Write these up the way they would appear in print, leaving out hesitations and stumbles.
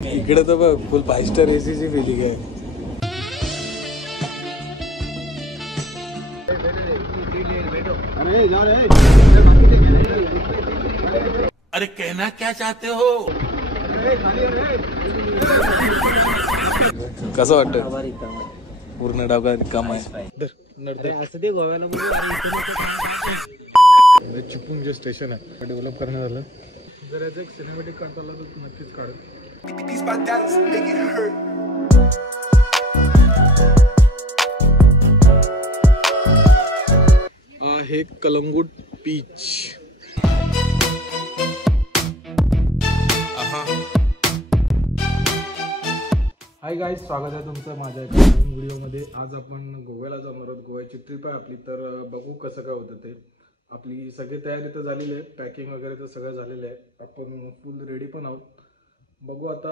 इकडे तर बघ फुल 5 स्टार एसीची फिलिंग आहे. अरे कहना क्या चाहते हो. कसं वाटतं? पूर्ण डागा रिकामा आहे. चिपळूण जे स्टेशन आहे डेव्हलप करण्यात आलं. जर याचं एक सिनेमॅटिक काढता आला तर नक्कीच काढ. हे कलंगूट बीच. हाय गाईज, स्वागत आहे तुमचं माझ्या एका नवीन व्हिडिओमध्ये. आज आपण गोव्याला जाणार आहोत. गोव्याची ट्रिप आहे आपली, तर बघू कसं काय होतं ते. आपली सगळी तयारी तर झालेली आहे, पॅकिंग वगैरे तर सगळं झालेलं आहे. आपण फुल रेडी पण आहोत. बघू आता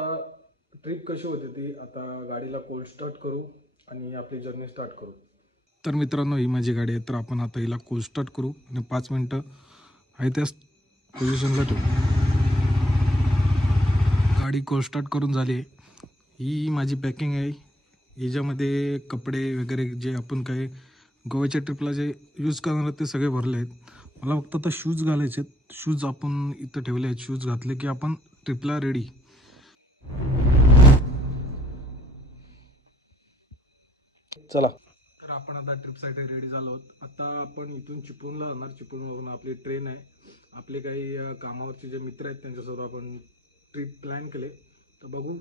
ट्रिप कशी होते ती. आता गाडीला कोल्ड स्टार्ट करू आणि आपली जर्नी स्टार्ट करू. तर मित्रांनो, ही माझी गाडी आहे. तर आपण आता हिला कोल्ड स्टार्ट करू आणि 5 मिनटं आहे त्याच पोझिशनला ठेवू. गाडी कोल्ड स्टार्ट करून झाली. ही माझी पॅकिंग आहे. याच्यामध्ये कपडे वगैरे जे आपण काय गोव्याच्या ट्रिपला जे यूज करणार आहेत ते सगळे भरले आहेत. मला फक्त आता शूज घालायचे आहेत. शूज आपण इथं ठेवले आहेत. शूज घातले की आपण ट्रिपला रेडी. चला, तर आपण आता ट्रिपसाठी रेडी झालो आहोत. आता आपण इथून चिपळूणला जाणार. चिपळूणवरून आपली ट्रेन आहे. आपले काही कामावरचे जे मित्र आहेत त्यांच्यासोबत आपण ट्रिप प्लॅन केले. तर बघू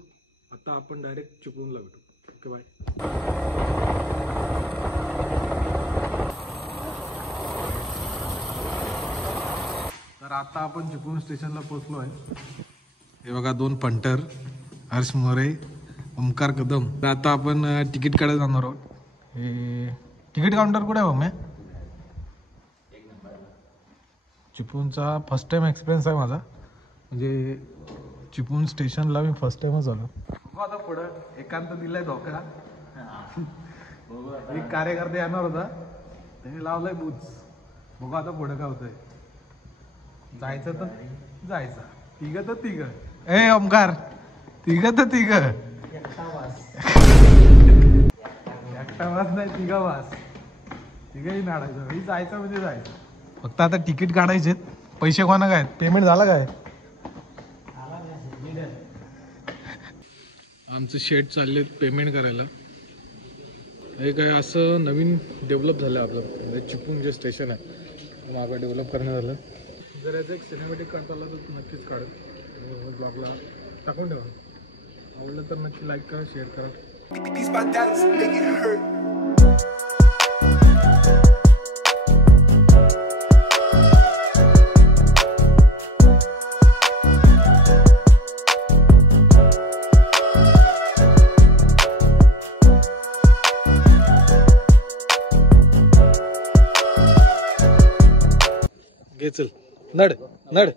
आता आपण डायरेक्ट चिपळूणला भेटू. Okay, bye. तर आता आपण चिपळूण स्टेशनला पोहोचलो आहे. हे बघा 2 पंटर, हर्ष मोरे, ओमकार कदम. तर आता आपण तिकीट काढायला जाणार आहोत. हे तिकीट काउंटर कुठे आहे मम्मी? चिपळूणचा फर्स्ट टाइम एक्सपिरियन्स आहे माझा. म्हणजे चिपळूण स्टेशनला मी फर्स्ट टाइमच आलो. बघू आता पुढं एकांत दिलाय धोका. एक कार्यकर्ता येणार होता, त्यांनी लावलाय बूच. बघू आता पुढं काय होतंय. जायचं तर जायचं. तिघ तर तिघ. ए ओमकार, तिघ तर तिघ. एकटा वास नाही, तिघा वास. तिघही नाडायचं. जायचं म्हणजे जायचं. फक्त आता तिकीट काढायचे. पैसे कोणा काय? पेमेंट झालं काय? आमचं शेट चालले पेमेंट करायला. हे काय असं नवीन डेव्हलप झालं आपलं. चिपळूण जे स्टेशन आहे मागं डेव्हलप करण्यात आलं. जर याचं एक सिनेमॅटिक काढता आला तर नक्कीच काढेल. ब्लॉगला टाकून ठेवा. आवडलं तर नक्की लाईक करा, शेअर करा. घे चल, नड नड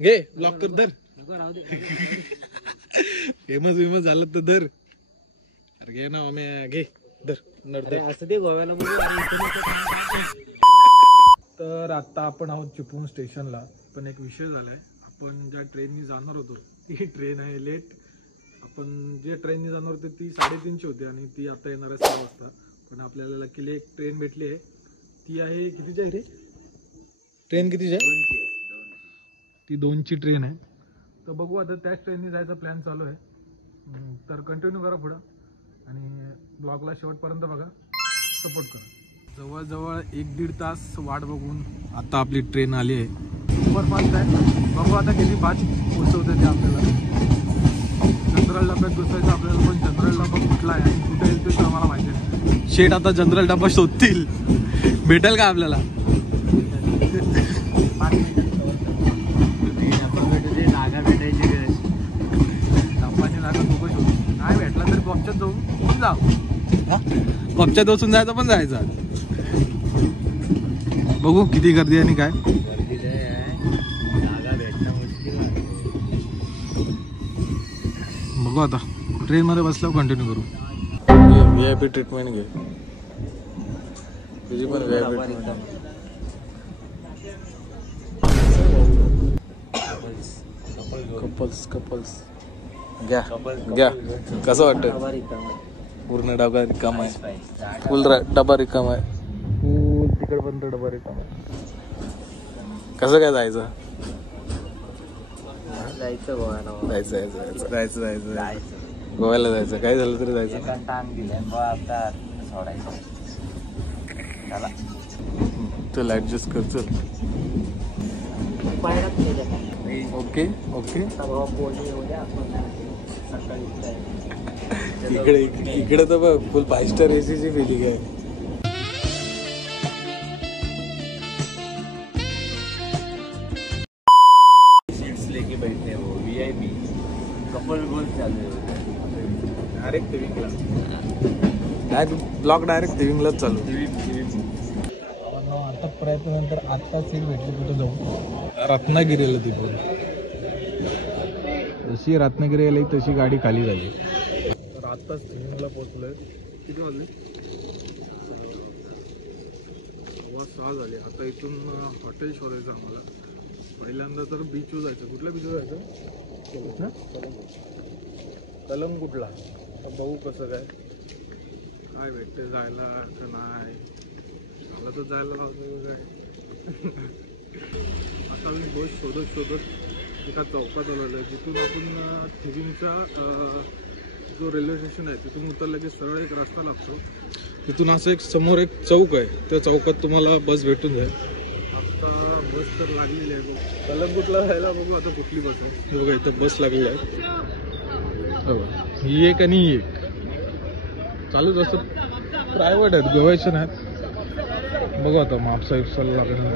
घे. ब्लॉक कर, धर. फेमस विमस झालं तर धर. अरे घे ना आम्ही, घे धर नड. तर आता आपण आहोत चिपळूण स्टेशनला. पण एक विषय झालाय. आपण ज्या ट्रेननी जाणार होतो ती ट्रेन आहे लेट. आपण जे ट्रेननी जाणार होते ती 3:30ची होती आणि ती आता येणार आहे 6 वाजता. पण आपल्याला लकीली एक ट्रेन भेटली आहे. ती आहे कितीची आहे रे? ट्रेन कितीची आहे? ती 2ची ट्रेन आहे. तर बघू आता त्याच ट्रेननी जायचा प्लॅन चालू आहे. तर कंटिन्यू करा पुढं आणि ब्लॉगला शेवटपर्यंत बघा, सपोर्ट करा. जवळजवळ 1-1.5 तास वाट बघून आता आपली ट्रेन आली आहे. सुपरफास्ट आहे. बघू आता किती फास्ट पोचवते ते आपल्याला. जनरल डब्यात घुसायचं आपल्याला, पण जनरल डबा कुठला आहे आणि कुठे येईल ते तर आम्हाला माहिती नाही. शेट आता जनरल डबा शोधतील. भेटेल का आपल्याला? नाही भेटला तरी पॉपच्यात जाऊन जा. पॉपच्यात बसून जायचं, पण जायचं. बघू किती गर्दी आणि काय. बघू आता ट्रेन मध्ये बसल्यावर कंटिन्यू करू. VIP ट्रीटमेंट घे. तुझी पण VIP ट्रीटमेंट. कपल्स घ्या घ्या. कसं वाटतं? पूर्ण डबा रिकामा आहे. फुल डबा रिकामा आहे. फुल तिकडे पण डबा रिकामा आहे. कसं काय जायचं? जायचं गोव्याला. जायचं गोव्याला जायचं. काय झालं तरी जायचं. टाइम दिलाय आता सोडायचं. चला चल ऍडजस्ट कर. चल ओके ओके. इकडे तर बघ फुल 5 स्टार एसीची फिलिंग आहे. सीट्स लेके बैठे वो VIP कपल गोल चालू है. डायरेक्ट थिविंगला ब्लॉग डायरेक्ट थिविंगलाच चालू. आता प्रयत्नानंतर आता सीट भेटली. कुठं जाऊ? रत्नागिरीला तिकडून. जशी रत्नागिरी आली तशी गाडी खाली झाली. तर आत्ताच थिविंगला पोहोचलोय. किती वाजले? 6:15 झाले. आता इथून हॉटेल शोधायचं आम्हाला. पहिल्यांदा तर बीचवर जायचं. कुठल्या बीचवर जायचं? कलंगुटला. तर बघू कसं काय भेटते जायला का नाही. मला तर जायला लागलं काय. आता मी बस शोधत एका चौकात आलेलो आहे. जिथून आपण थिविंगचा जो रेल्वे स्टेशन आहे तिथून उतरलं की सरळ एक रस्ता लागतो. तिथून असं एक समोर एक चौक आहे. त्या चौकात तुम्हाला बस भेटून जाईल. आता बस तर लागलेली आहे. बघू कलंगुटला जायला. बघू आता कुठली बस आहे. बघा इथं बस लागलेली आहे. ही एक आणि ही एक चालूच असतं. प्रायव्हेट आहेत, गोव्याचे नाहीत. बघू आता मापसा इप्साला लागणार.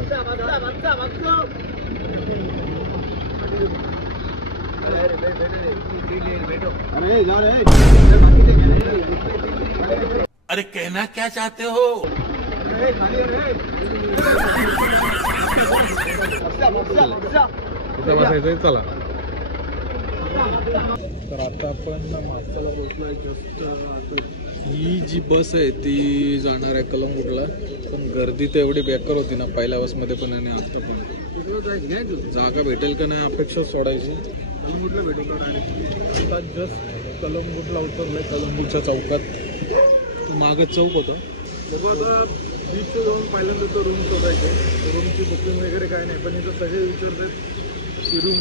अरे कहना क्या चाहते हो? कुठं बसायचंय? चला. तर आता आपण मापसाला पोहोचलोय. जस्ट आता ही जी बस आहे ती जाणार आहे कलंगुटला. पण गर्दी तर एवढी बेकार होती ना पहिल्या बसमध्ये पण आणि आता पण. जागा भेटेल का नाही अपेक्षा सोडायची. कलंगुटला भेटून डायरेक्ट. आता जस्ट कलंगुटला उतरलंय. कलंगुटच्या चौकात मागं चौक होतं. बघू आता बीचवर जाऊन पहिल्यांदा तर रूम शोधायचे. रूमची बुकिंग वगैरे काय नाही. पण इथं सगळे विचारतात की रूम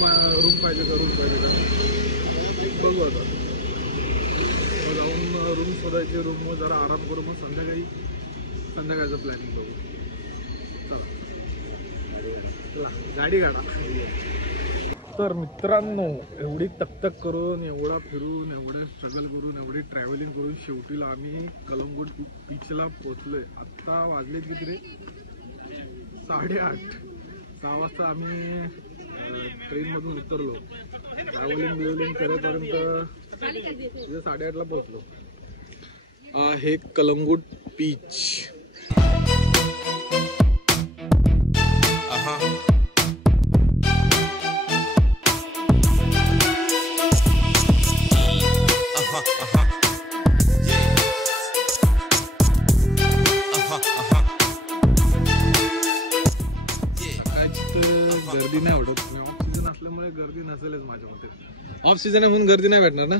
पाहिजे का रूम पाहिजे का. बघू आता जाऊन रूम शोधायचे. रूमवर जरा आराम करू. मग संध्याकाळचं प्लॅनिंग बघू. चला गाडी काढा. तर मित्रांनो एवढी तकतक करून एवढा फिरून एवढं स्ट्रगल करून एवढी ट्रॅव्हलिंग करून शेवटीला आम्ही कलंगुट बीचला पोचलोय. आत्ता वाजले किती रे? 8:30. 6 वाजता आम्ही ट्रेनमधून उतरलो. ट्रॅव्हलिंग करेपर्यंत 8:30ला पोहोचलो. हे कलंगुट बीच. गर्दी नाही आवडत. ऑफ सीझन असल्यामुळे गर्दी नसेलच माझ्या मते. ऑफ सीझन आहे म्हणून गर्दी नाही भेटणार ना.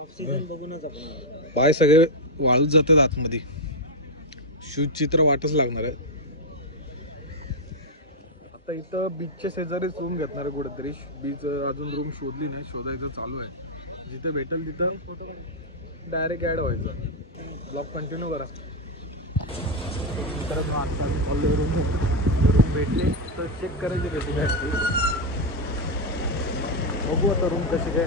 ऑफ सीझन बघूनच आपण पाय सगळे वाळूत जातात आतमध्ये. शूज चित्र वाटच लागणार आहे. आता इथं बीचच्या शेजारीच रूम घेतणार आहे कुठेतरी. बीच अजून रूम शोधली नाही. शोधायचं चालू आहे. जिथे भेटेल तिथं डायरेक्ट ॲड व्हायचं. ब्लॉग कंटिन्यू करा. मित्रांनो आता आम्ही चाललो रूम भेटले तर चेक करायची कशी काय. बघू आता रूम कशी काय.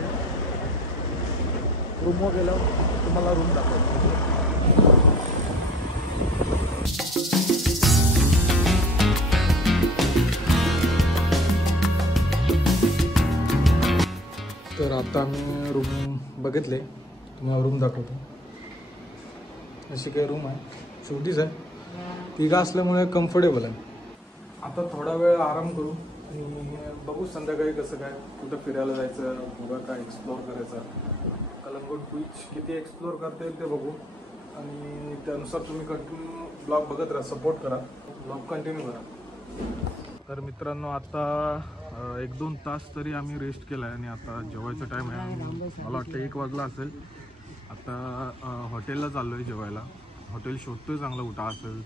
रूमवर गेल्यावर तुम्हाला रूम दाखवतो. तर आता आम्ही रूम बघितले. तुम्हाला रूम दाखवतो. अशी काही रूम आहे. छोटीच आहे. तिघा असल्यामुळे कम्फर्टेबल आहे. आता थोडा वेळ आराम करू आणि बघू संध्याकाळी कसं काय. कुठं फिरायला जायचं. बघा काय एक्सप्लोअर करायचं. कलंगुट बीच किती एक्सप्लोअर करता येईल ते बघू. आणि त्यानुसार तुम्ही कंटिन्यू ब्लॉग बघत राहा. सपोर्ट करा. ब्लॉग कंटिन्यू करा. तर मित्रांनो आता 1-2 तास तरी आम्ही रेस्ट केला आहे आणि आता जेवायचा टाईम आहे. मला वाटतं 1 वाजला असेल. आता हॉटेलला चाललो आहे जेवायला. हॉटेल शोधतोय चांगलं कुठं असेल,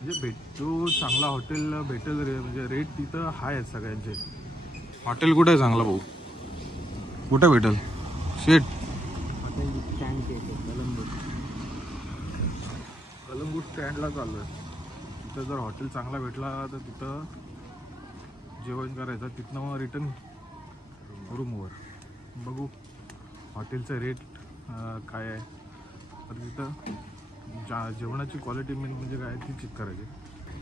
म्हणजे जो चांगला हॉटेल भेटेल रे, म्हणजे रेट तिथं हाय आहेत सगळ्यांचे. हॉटेल कुठं आहे चांगला भाऊ? कुठं भेटेल शेट? कलंगूट स्टँडला चाललो आहे. तिथं जर हॉटेल चांगला भेटला तर तिथं जेवण करायचं, तिथनं मग रिटर्न रूमवर. बघू हॉटेलचं रेट काय आहे. तर तिथं जेवणाची क्वालिटी मेन म्हणजे काय ती चेक करायची.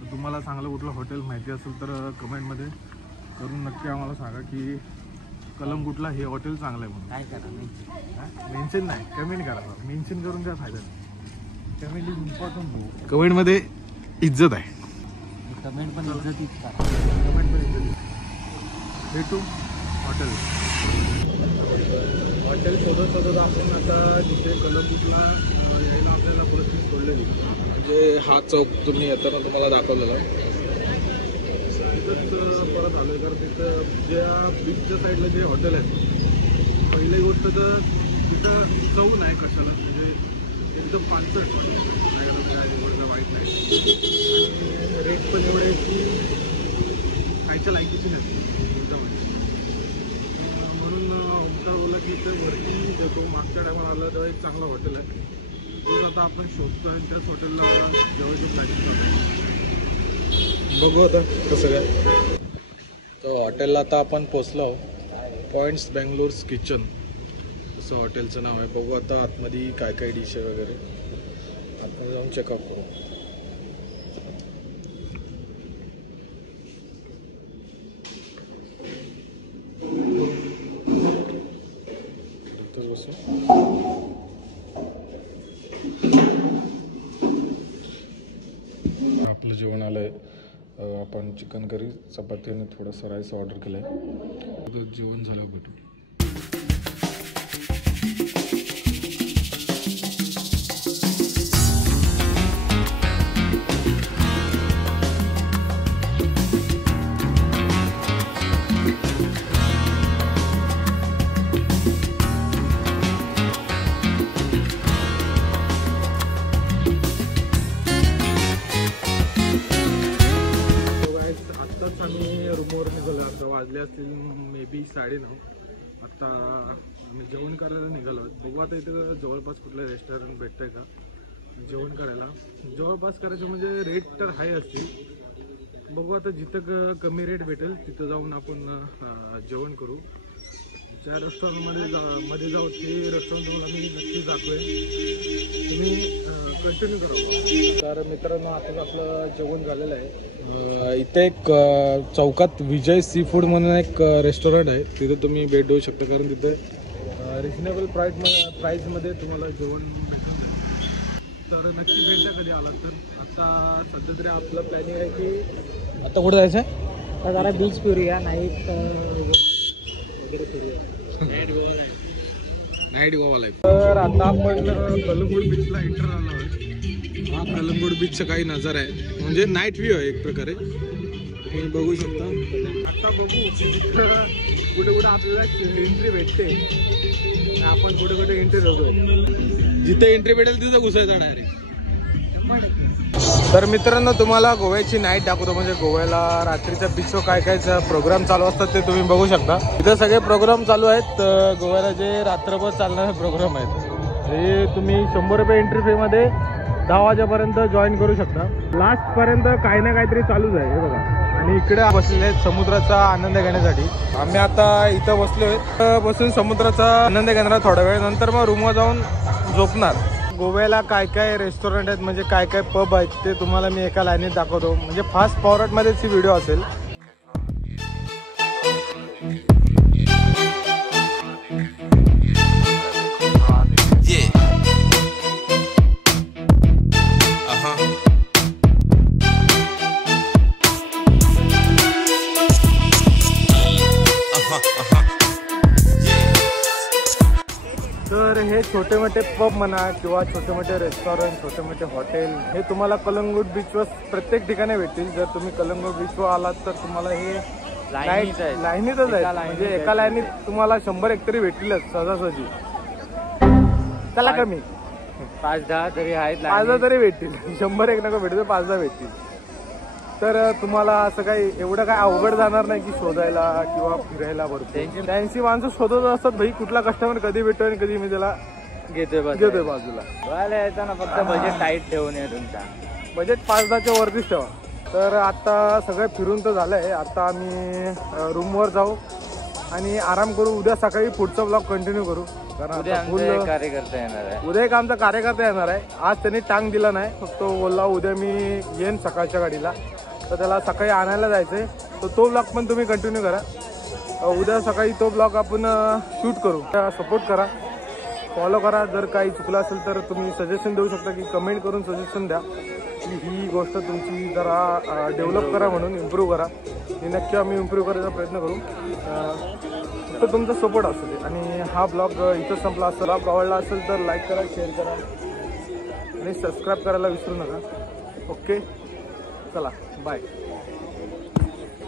तर तुम्हाला चांगलं कुठलं हॉटेल माहिती असेल तर कमेंटमध्ये करून नक्की आम्हाला सांगा की कलंगूटला हे हॉटेल चांगलं आहे म्हणून. काय करा मेन्शन नाही, कमेंट करा. मेन्शन करून काय फायदा नाही. Comment is important. कमेंटमध्ये इज्जत आहे. कमेंट पण इज्जतीच करा. कमेंट पण इज्जत. भेटू हॉटेल शोधत आपण आता जिथे कलंगूटला यायला आपल्याला बस सोडलेली, म्हणजे हा चौक तुम्ही येताना तुम्हाला दाखवलेला. तिथंच परत आलो आहे. कारण तिथं ज्या बीचच्या साईडला जे हॉटेल आहेत, पहिली गोष्ट तर तिथं चव नाही कशाला, म्हणजे एकदम पानसट काय वाईट नाही. आणि रेट पण एवढे की खायच्या लायकीची नाही एकदम. म्हणून ओमकार बोला की इथं वरती देतो. मागच्या टायमाला आलं तेव्हा एक चांगलं हॉटेल आहे. रोज आता आपण शोधतो आणि त्याच हॉटेलला जेवायचं प्लॅनिंग करतो. बघू आता कसं काय. तर हॉटेलला आता आपण पोचलो. पॉईंट्स बँगलोर्स किचन असं हॉटेलचं नाव आहे. बघू आता आतमध्ये काय काय डिश आहे वगैरे. आपण जाऊन चेकआउट करू. आपलं जेवण आलं आहे. आपण चिकन करी चपाती आणि थोडंसं राईस ऑर्डर केलं आहे. जेवण झालं भेटू. वाजले असतील मे बी 9:30. आता जेवण करायला निघालो. बघू आता इथं जवळपास कुठलं रेस्टॉरंट भेटतंय का जेवण करायला. जवळपास करायचं म्हणजे रेट तर हाय असतील. बघू आता जिथं कमी रेट भेटेल तिथं जाऊन आपण जेवण करू. ज्या रेस्टॉरंटमध्ये जाऊ ते रेस्टॉरंट तुम्हाला मी नक्की दाखवेन. तुम्ही कंटिन्यू करा. तर मित्रांनो आता आपलं जेवण झालेलं आहे. इथे एक चौकात विजय सी फूड म्हणून एक रेस्टॉरंट आहे. तिथे तुम्ही भेट देऊ शकता. कारण तिथे रिजनेबल प्राईजमध्ये तुम्हाला जेवण भेटून जाईल. तर नक्की भेट द्या कधी आलात तर. आता सध्या तरी आपलं प्लॅनिंग आहे की आता कुठं जायचं आहे. आता जरा बीच फिरूया. नाईट वगैरे फिरूया. Night Goa life. तर आता आपण कलंगूट बीचला एंटर आलो आहे. हा कलंगूट बीचचा काही नजारा आहे, म्हणजे नाईट व्ह्यू आहे एक प्रकारे. तुम्ही बघू शकता. आता बघू तिथं कुठे कुठे आपल्याला एंट्री भेटते. आपण कुठे कुठे एंट्री होतो. जिथे एंट्री भेटेल तिथं घुसायचं डायरेक्ट. तर मित्रांनो तुम्हाला गोव्याची नाईट दाखवतो. म्हणजे गोव्याला रात्रीच्या बीचवर काय काय प्रोग्राम चालू असतात ते तुम्ही बघू शकता. इथं सगळे प्रोग्राम चालू आहेत. गोव्याला जे रात्रभर चालणारे प्रोग्राम आहेत हे तुम्ही 100 रुपये एंट्री फीमध्ये 10 वाजेपर्यंत जॉईन करू शकता. लास्ट पर्यंत काही ना काहीतरी चालूच आहे. हे बघा. आणि इकडे बसलेले आहेत समुद्राचा आनंद घेण्यासाठी. आम्ही आता इथं बसलो आहेत. बसून समुद्राचा आनंद घेणार थोडा वेळ. नंतर मग रूमवर जाऊन झोपणार. गोव्याला काय काय रेस्टॉरंट आहेत, म्हणजे काय काय पब आहेत ते तुम्हाला मी एका लाईनीत दाखवतो. म्हणजे फास्ट फॉरवर्डमध्येच ही व्हिडिओ असेल. तर हे छोटे मोठे पब म्हणा किंवा छोटे मोठे रेस्टॉरंट, छोटे मोठे हॉटेल हे तुम्हाला कलंगूट बीचवर प्रत्येक ठिकाणी भेटतील. जर तुम्ही कलंगूट बीचवर आलात तर तुम्हाला हे लाईनीच आहेत. लाईनीतच एका आहे लाईनीत म्हणजे एका आहेत. लाईनीत तुम्हाला 100 एक तरी भेटतीलच सहजासहजी. त्याला कमी 5-10 तरी आहेत 5 तरी भेटतील. 100 एक नका भेटू 5 भेटतील. तर तुम्हाला असं काही एवढं काय अवघड जाणार नाही की शोधायला किंवा फिरायला भरपूर. त्यांची माणसं शोधत असतात भाई कुठला कस्टमर कधी भेटतो आणि कधी मी त्याला घेतोय बाजूला. बघायला येताना फक्त बजेट टाईट ठेवून ये तुमचा. बजेट 5-10च्या वरतीच ठेवा. तर आता सगळं फिरून तर झालंय. आता आम्ही रूमवर जाऊ आणि आराम करू. उद्या सकाळी पुढचा ब्लॉग कंटिन्यू करू. कारण उद्या आता आमचा कार्यकर्ता येणार आहे. उद्या एक आमचा कार्यकर्ता येणार आहे. आज त्यांनी टांग दिला नाही. फक्त बोलला उद्या मी येईन सकाळच्या गाडीला. तर त्याला सकाळी आणायला जायचंय. तर तो ब्लॉग पण तुम्ही कंटिन्यू करा. उद्या सकाळी तो ब्लॉग आपण शूट करू. सपोर्ट करा, फॉलो करा. जर काही चुकलं असेल तर तुम्ही सजेशन देऊ शकता की कमेंट करून सजेशन द्या की ही गोष्ट तुमची जरा डेव्हलप करा म्हणून इम्प्रूव्ह करा. ही नक्की आम्ही इम्प्रूव्ह करायचा प्रयत्न करू. तर तुमचा सपोर्ट असू दे. आणि हा ब्लॉग इथं संपला. असेल ब्लॉग आवडला असेल तर लाईक करा, शेअर करा आणि सबस्क्राईब करायला विसरू नका. ओके, चला बाय.